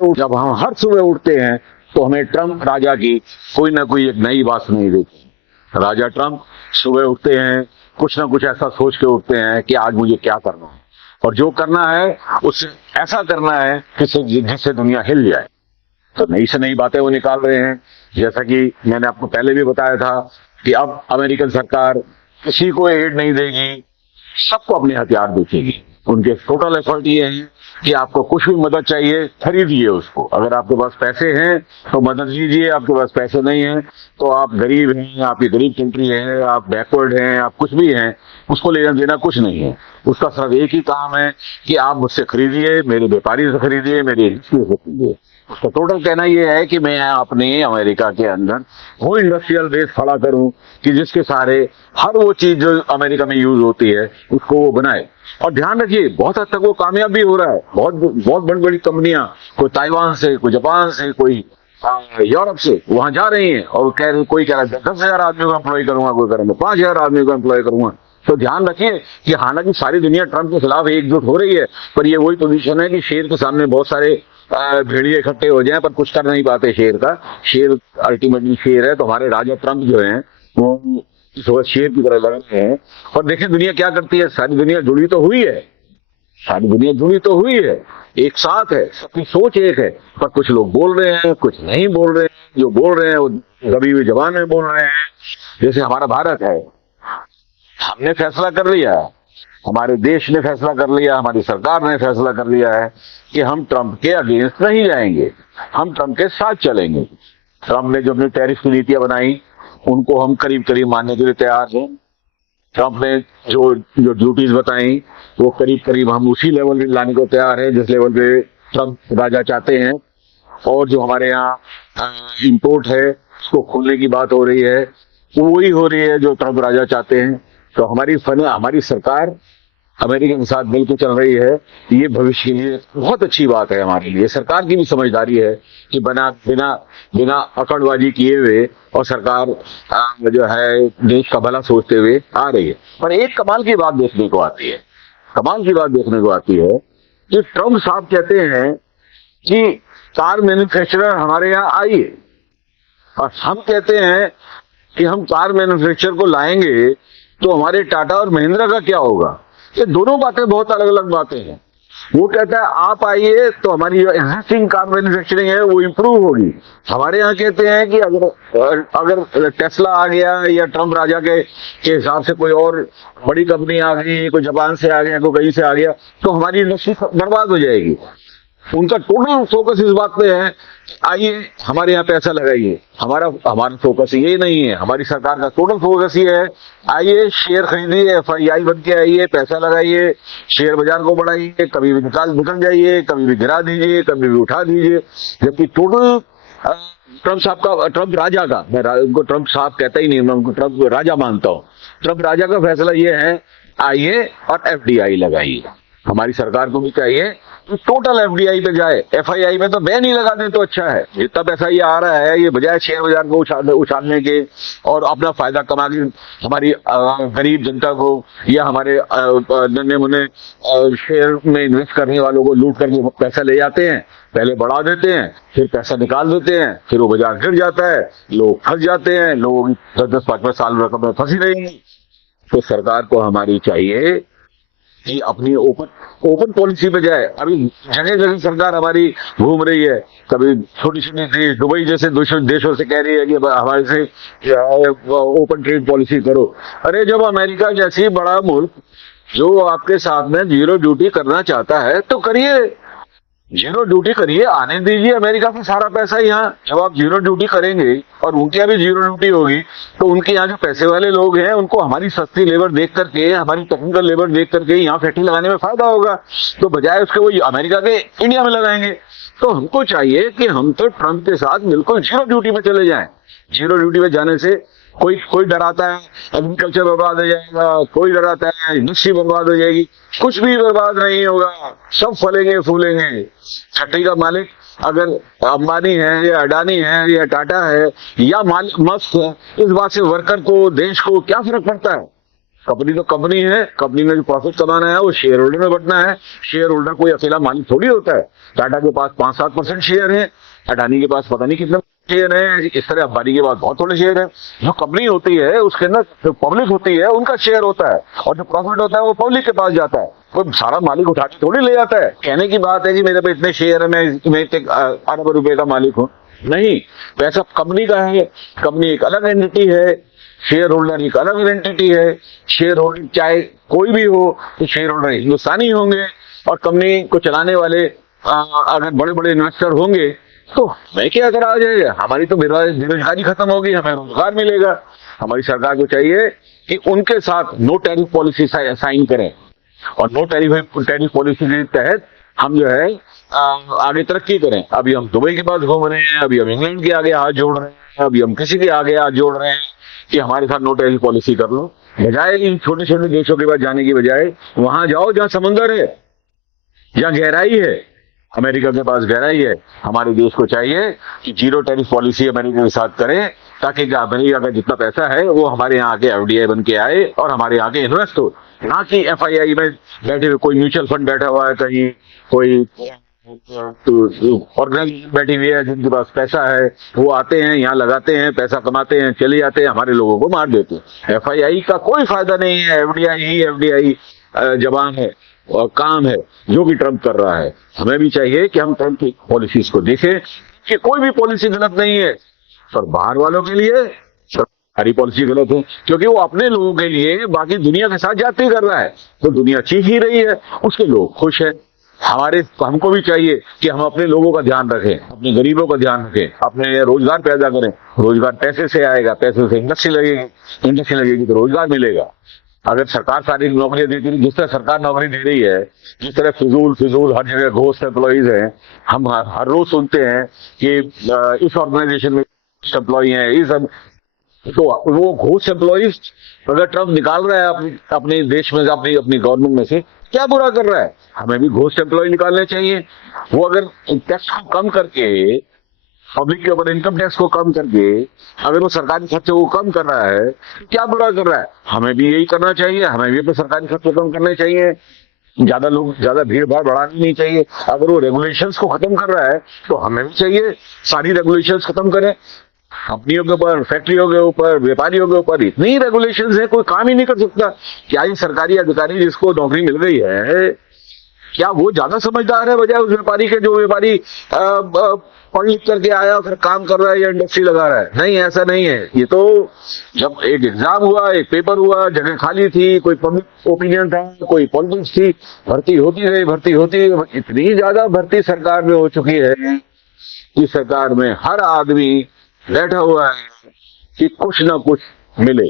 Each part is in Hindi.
तो जब हम हर सुबह उठते हैं तो हमें ट्रम्प राजा की कोई ना कोई एक नई बात सुनाई देती है। राजा ट्रम्प सुबह उठते हैं, कुछ ना कुछ ऐसा सोच के उठते हैं कि आज मुझे क्या करना है, और जो करना है उससे ऐसा करना है जिससे दुनिया हिल जाए। तो नई से नई बातें वो निकाल रहे हैं। जैसा कि मैंने आपको पहले भी बताया था कि अब अमेरिकन सरकार किसी को एड नहीं देगी, सबको अपने हथियार बेचेगी। उनके टोटल एफर्ट ये है कि आपको कुछ भी मदद चाहिए, खरीदिए उसको। अगर आपके पास पैसे हैं तो मदद लीजिए, आपके पास पैसे नहीं है तो आप गरीब हैं, आपकी गरीब कंट्री है, आप बैकवर्ड हैं, आप कुछ भी हैं, उसको लेना देना कुछ नहीं है। उसका सिर्फ एक ही काम है कि आप मुझसे खरीदिए, मेरे व्यापारी से खरीदिए, मेरे इंडस्ट्री से खरीदिए। उसका टोटल कहना यह है कि मैं अपने अमेरिका के अंदर वो इंडस्ट्रियल बेस खड़ा करूं कि जिसके सहारे हर वो चीज जो अमेरिका में यूज होती है उसको वो बनाए। और ध्यान रखिए, बहुत हद तक वो कामयाब भी हो रहा है। बहुत बहुत बड़ी बड़ी कंपनियां, कोई ताइवान से, कोई जापान से, कोई यूरोप से वहां जा रही हैं और कोई कह रहा है 10,000 आदमी को एम्प्लॉय करूंगा, कोई कह रहा है 5,000 आदमी को एम्प्लॉय करूंगा। तो ध्यान रखिए कि हालांकि सारी दुनिया ट्रंप के खिलाफ एकजुट हो रही है, पर ये वही पोजीशन है कि शेर के सामने बहुत सारे भेड़िए इकट्ठे हो जाएं पर कुछ कर नहीं पाते शेर का। शेर अल्टीमेटली शेर है। तो हमारे राजा ट्रंप जो है वो इस वक्त शेर की तरह लग रहे हैं। और देखिए दुनिया क्या करती है, सारी दुनिया जुड़ी तो हुई है, सारी दुनिया जुड़ी तो हुई है, एक साथ है, सबकी सोच एक है, पर कुछ लोग बोल रहे हैं, कुछ नहीं बोल रहे हैं। जो बोल रहे हैं वो दबी हुई जबान में बोल रहे हैं। जैसे हमारा भारत है, हमने फैसला कर लिया, हमारे देश ने फैसला कर लिया, हमारी सरकार ने फैसला कर लिया है कि हम ट्रंप के अगेंस्ट नहीं जाएंगे, हम ट्रंप के साथ चलेंगे। ट्रंप ने जो अपनी टैरिफ की नीतियां बनाई उनको हम करीब करीब मानने के लिए तैयार हैं। ट्रंप ने जो जो ड्यूटीज बताई वो करीब करीब हम उसी लेवल पे लाने को तैयार है जिस लेवल पे ट्रंप राजा चाहते हैं। और जो हमारे यहाँ इंपोर्ट है उसको खोलने की बात हो रही है, वो वही हो रही है जो ट्रंप राजा चाहते हैं। तो हमारी सरकार अमेरिका के साथ मिलकर चल रही है। ये भविष्य के लिए बहुत अच्छी बात है हमारे लिए। सरकार की भी समझदारी है कि बिना अकड़बाजी किए हुए और सरकार जो है देश का भला सोचते हुए आ रही है। पर एक कमाल की बात देखने को आती है, कमाल की बात देखने को आती है कि ट्रंप साहब कहते हैं कि कार मैन्युफैक्चरर हमारे यहाँ आइए, और हम कहते हैं कि हम कार मैन्युफैक्चर को लाएंगे तो हमारे टाटा और महिंद्रा का क्या होगा। ये दोनों बातें बहुत अलग अलग बातें हैं। वो कहता है आप आइए तो हमारी जो एग्जिस्टिंग कार मैन्युफैक्चरिंग है वो इम्प्रूव होगी। हमारे यहाँ कहते हैं कि अगर टेस्ला आ गया या ट्रंप राजा के हिसाब से कोई और बड़ी कंपनी आ गई, कोई जापान से आ गया, कोई कहीं से आ गया, तो हमारी इंडस्ट्री बर्बाद हो जाएगी। उनका टोटल फोकस इस बात पे है आइए हमारे यहाँ पैसा लगाइए। हमारा फोकस ये नहीं है, हमारी सरकार का टोटल फोकस ये है आइए शेयर खरीदिए, एफआईआई बन के आइए, पैसा लगाइए, शेयर बाजार को बढ़ाइए, कभी भी निकल जाइए, कभी भी गिरा दीजिए, कभी भी उठा दीजिए। जबकि टोटल ट्रंप राजा का, मैं उनको ट्रंप साहब कहता ही नहीं, मैं उनको ट्रंप राजा मानता हूँ। ट्रंप राजा का फैसला ये है आइए और एफडीआई लगाइए। हमारी सरकार को भी चाहिए कि टोटल एफडीआई पे जाए, एफआईआई में तो बैन ही लगा दें तो अच्छा है। जितना पैसा ये आ रहा है ये बजाय शेयर बाजार को उछालने के और अपना फायदा कमा के हमारी गरीब जनता को या हमारे नन्हे मुन्ने शेयर में इन्वेस्ट करने वालों को लूट करके पैसा ले जाते हैं, पहले बढ़ा देते हैं, फिर पैसा निकाल देते हैं, फिर वो बाजार गिर जाता है, लोग फंस जाते हैं, लोग 10-10, 5-5 साल रकम में फंसी रहेंगे। तो सरकार को हमारी चाहिए कि अपनी ओपन पॉलिसी पे जाए। अभी जगह जगह सरकार हमारी घूम रही है, कभी छोटी छोटी देश दुबई जैसे देशों से कह रही है कि हमारे से ओपन ट्रेड पॉलिसी करो। अरे जब अमेरिका जैसी बड़ा मुल्क जो आपके साथ में जीरो ड्यूटी करना चाहता है तो करिए, जीरो ड्यूटी करिए, आने दीजिए अमेरिका से सारा पैसा यहाँ। जब आप जीरो ड्यूटी करेंगे और उनके यहाँ भी जीरो ड्यूटी होगी तो उनके यहाँ जो पैसे वाले लोग हैं उनको हमारी सस्ती लेबर देख करके, हमारी टेक्निकल लेबर देख करके यहाँ फैक्ट्री लगाने में फायदा होगा। तो बजाय उसके वो अमेरिका के इंडिया में लगाएंगे। तो हमको चाहिए कि हम तो ट्रंप के साथ बिल्कुल जीरो ड्यूटी में चले जाएं। जीरो ड्यूटी में जाने से कोई डराता है एग्रीकल्चर बर्बाद हो जाएगा, कोई डराता है इंडस्ट्री बर्बाद हो जाएगी, कुछ भी बर्बाद नहीं होगा, सब फलेंगे फूलेंगे। फैक्ट्री का मालिक अगर अंबानी है या अडानी है या टाटा है या मस्क है, इस बात से वर्कर को, देश को क्या फर्क पड़ता है। कंपनी तो कंपनी है, कंपनी में जो प्रॉफिट कमाना है वो शेयर होल्डर में बंटना है। शेयर होल्डर कोई अकेला मालिक थोड़ी होता है। टाटा के पास 5-7% शेयर है, अडानी के पास पता नहीं कितने शेयर है, इस तरह अंबानी के पास बहुत थोड़े शेयर है। जो कंपनी होती है उसके अंदर जो पब्लिक होती है उनका शेयर होता है, और जो प्रॉफिट होता है वो पब्लिक के पास जाता है। कोई सारा मालिक उठा के थोड़ी ले जाता है। कहने की बात है कि मेरे पे इतने शेयर है, मैं इतने अरब रुपए का मालिक हूँ, नहीं, पैसा कंपनी का है। कंपनी एक अलग एंटिटी है, शेयर होल्डर एक अलग एंटिटी है। शेयर होल्डर चाहे कोई भी हो तो शेयर होल्डर हिंदुस्तानी होंगे, और कंपनी को चलाने वाले अगर बड़े बड़े इन्वेस्टर होंगे तो मैं क्या करा जाएगा। हमारी तो बेरोजगारी खत्म होगी, हमें रोजगार मिलेगा। हमारी सरकार को चाहिए कि उनके साथ नो टैरिफ पॉलिसी साइन करें, और नो टैरिफ पॉलिसी के तहत हम जो है आगे तरक्की करें। अभी हम दुबई के पास घूम रहे हैं, अभी हम इंग्लैंड के आगे हाथ जोड़ रहे हैं, अभी हम किसी के आगे हाथ जोड़ रहे हैं कि हमारे साथ नो टैरिफ पॉलिसी कर लो। बजाय इन छोटे छोटे देशों के पास जाने की बजाय वहां जाओ जहां समंदर है, जहां गहराई है। अमेरिका के पास गहराई है। हमारे देश को चाहिए कि जीरो टैरिफ पॉलिसी अमेरिका के साथ करें, ताकि अमेरिका का जितना पैसा है वो हमारे यहाँ आके एफडीआई बन के आए और हमारे यहाँ के इन्वेस्ट हो, ना कि एफआईआई में बैठे हुए कोई म्यूचुअल फंड बैठा हुआ है, कहीं कोई ऑर्गेनाइजेशन बैठी हुई है जिनके पास पैसा है, वो आते हैं यहाँ लगाते हैं, पैसा कमाते हैं, चले जाते हैं, हमारे लोगों को मार देते हैं। एफआईआई का कोई फायदा नहीं है, एफडीआई ही एफडीआई जवान है और काम है जो कि ट्रंप कर रहा है। हमें भी चाहिए कि हम ट्रंप की पॉलिसीज को देखें कि कोई भी पॉलिसी गलत नहीं है, पर बाहर वालों के लिए सारी पॉलिसी गलत है, क्योंकि वो अपने लोगों के लिए बाकी दुनिया के साथ जाती कर रहा है, तो दुनिया चीख ही रही है, उसके लोग खुश है। हमको भी चाहिए कि हम अपने लोगों का ध्यान रखें, अपने गरीबों का ध्यान रखें, अपने रोजगार पैदा करें। रोजगार पैसे से आएगा, पैसे से इंडस्ट्री लगेगी, इंडस्ट्री लगेगी तो रोजगार मिलेगा। अगर सरकार सारी नौकरियां देती है, जिस तरह सरकार नौकरी दे रही है, जिस तरह फिजूल हर जगह घोस्ट एम्प्लॉइज हैं, हम हर रोज सुनते हैं कि इस ऑर्गेनाइजेशन में एम्प्लॉय हैं, इस तो वो घोस्ट एम्प्लॉइज अगर ट्रंप निकाल रहा है अपने देश में, अपनी गवर्नमेंट में से, क्या बुरा कर रहा है। हमें भी घोस्ट एम्प्लॉय निकालने चाहिए। वो अगर टैक्स को कम करके, पब्लिक के ऊपर इनकम टैक्स को कम करके अगर वो सरकारी खर्चे को कम कर रहा है, क्या बुरा कर रहा है। हमें भी यही करना चाहिए, हमें भी अपने सरकारी खर्चे कम करने चाहिए। ज्यादा भीड़ भाड़ बढ़ानी नहीं चाहिए। अगर वो रेगुलेशंस को खत्म कर रहा है तो हमें भी चाहिए सारी रेगुलेशंस खत्म करें। कंपनियों के ऊपर, फैक्ट्रियों के ऊपर, व्यापारियों के ऊपर इतनी रेगुलेशंस है, कोई काम ही नहीं कर सकता। क्या ये सरकारी अधिकारी जिसको नौकरी मिल गई है, क्या वो ज्यादा समझदार है बजाय उस व्यापारी के, जो व्यापारी पढ़ लिख करके आया फिर काम कर रहा है या इंडस्ट्री लगा रहा है। नहीं, ऐसा नहीं है। ये तो जब एक एग्जाम हुआ, एक पेपर हुआ, जगह खाली थी, कोई पब्लिक ओपिनियन था, कोई पॉलिटिक्स थी, भर्ती होती रही। इतनी ज्यादा भर्ती सरकार में हो चुकी है कि सरकार में हर आदमी बैठा हुआ है कि कुछ ना कुछ मिले।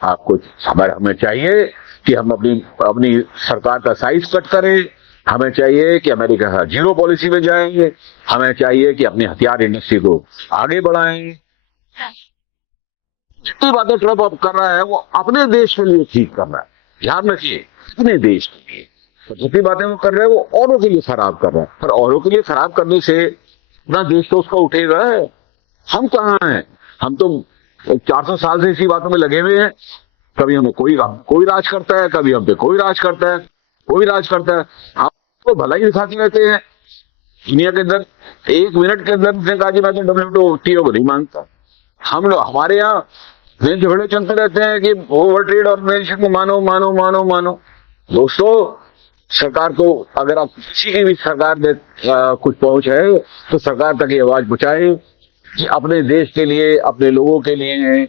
आपको हमें चाहिए कि हम अपनी सरकार का साइज कट करें। हमें चाहिए कि अमेरिका का जीरो पॉलिसी में जाएंगे। हमें चाहिए कि अपनी हथियार इंडस्ट्री को आगे बढ़ाएं। जितनी बातें ट्रंप अब कर रहा है वो अपने देश के लिए ठीक कर रहा है, ध्यान रखिए, अपने देश के लिए। तो जितनी बातें वो कर रहे हैं वो औरों के लिए खराब कर रहा है, पर औरों के लिए खराब करने से अपना देश तो उसका उठेगा। हम कहाँ हैं? हम तो 400 साल से इसी बातों में लगे हुए हैं। कभी हमें कोई राज करता है, कभी हम पे कोई राज करता है, कोई राज करता है। हम तो भला ही दिखाते रहते हैं दुनिया के अंदर। 1 मिनट के अंदर उसने कहा कि मैं तो WTO को नहीं मानता। हम लोग, हमारे यहाँ झगड़े चलते रहते हैं कि वर्ल्ड ट्रेड ऑर्गेनाइजेशन को मानो। दोस्तों, सरकार को, अगर आप किसी की भी सरकार में कुछ पहुंच है तो सरकार तक ये आवाज पहुंचाए कि अपने देश के लिए, अपने लोगों के लिए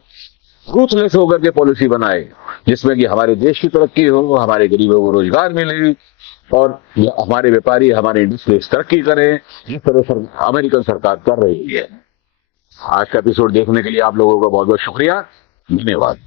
रूथलेस होकर के पॉलिसी बनाए, जिसमें कि हमारे देश की तरक्की हो, हमारे गरीबों को रोजगार मिले और हमारे व्यापारी, हमारे इंडस्ट्रीज तरक्की करें, जिस तरह अमेरिकन सरकार कर रही है। आज का एपिसोड देखने के लिए आप लोगों का बहुत बहुत शुक्रिया, धन्यवाद।